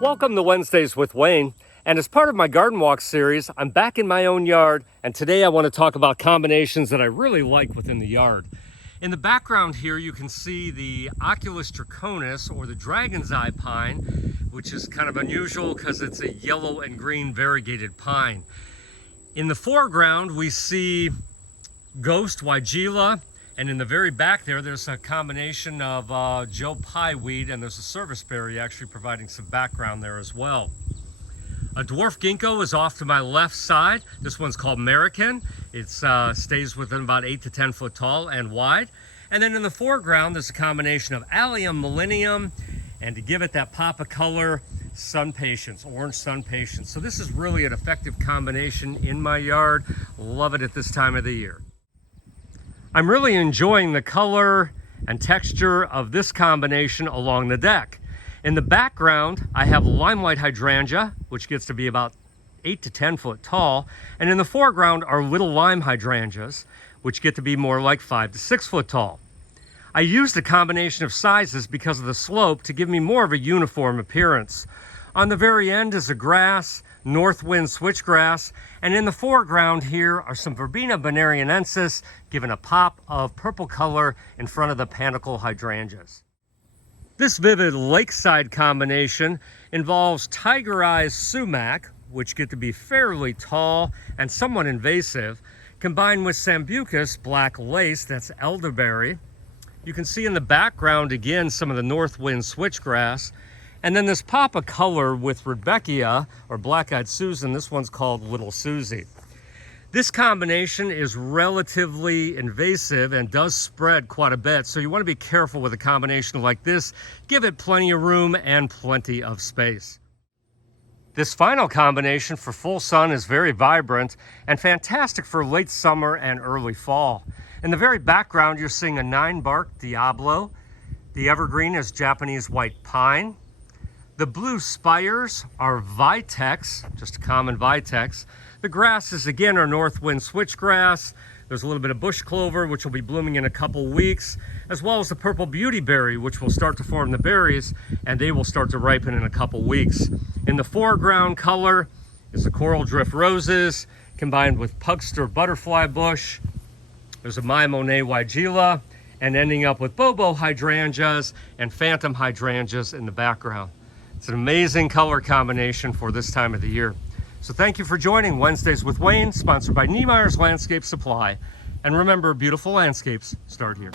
Welcome to Wednesdays with Wayne, and as part of my Garden Walk series, I'm back in my own yard, and today I want to talk about combinations that I really like within the yard. In the background here you can see the Oculus Draconis, or the Dragon's Eye pine, which is kind of unusual because it's a yellow and green variegated pine. In the foreground we see Ghost Weigela, and in the very back there's a combination of Joe Pye weed, and there's a serviceberry actually providing some background there as well. A dwarf ginkgo is off to my left side. This one's called American. It stays within about 8 to 10 foot tall and wide. And then in the foreground there's a combination of Allium Millennium, and to give it that pop of color, Sun Patience, Orange Sun Patience. So this is really an effective combination in my yard. Love it at this time of the year. I'm really enjoying the color and texture of this combination along the deck. In the background, I have Limelight Hydrangea, which gets to be about 8 to 10 foot tall. And in the foreground are Little Lime Hydrangeas, which get to be more like 5 to 6 foot tall. I used a combination of sizes because of the slope to give me more of a uniform appearance. On the very end is a grass, Northwind switchgrass, and in the foreground here are some Verbena bonariensis, giving a pop of purple color in front of the panicle hydrangeas. This vivid lakeside combination involves Tiger Eyes sumac, which get to be fairly tall and somewhat invasive, combined with Sambucus black lace, that's elderberry. You can see in the background again some of the Northwind switchgrass. And then this pop of color with Rudbeckia, or Black-Eyed Susan. This one's called Little Susie. This combination is relatively invasive and does spread quite a bit, so you want to be careful with a combination like this. Give it plenty of room and plenty of space. This final combination for full sun is very vibrant and fantastic for late summer and early fall. In the very background you're seeing a 9-bark Diablo. The evergreen is Japanese white pine. The blue spires are Vitex, just a common Vitex. The grasses again are Northwind switchgrass. There's a little bit of bush clover, which will be blooming in a couple weeks, as well as the purple beautyberry, which will start to form the berries, and they will start to ripen in a couple weeks. In the foreground color is the coral drift roses, combined with Pugster butterfly bush. There's a Mai Monet Weigela, and ending up with Bobo hydrangeas and phantom hydrangeas in the background. It's an amazing color combination for this time of the year. So thank you for joining Wednesdays with Wayne, sponsored by Niemeyer's Landscape Supply. And remember, beautiful landscapes start here.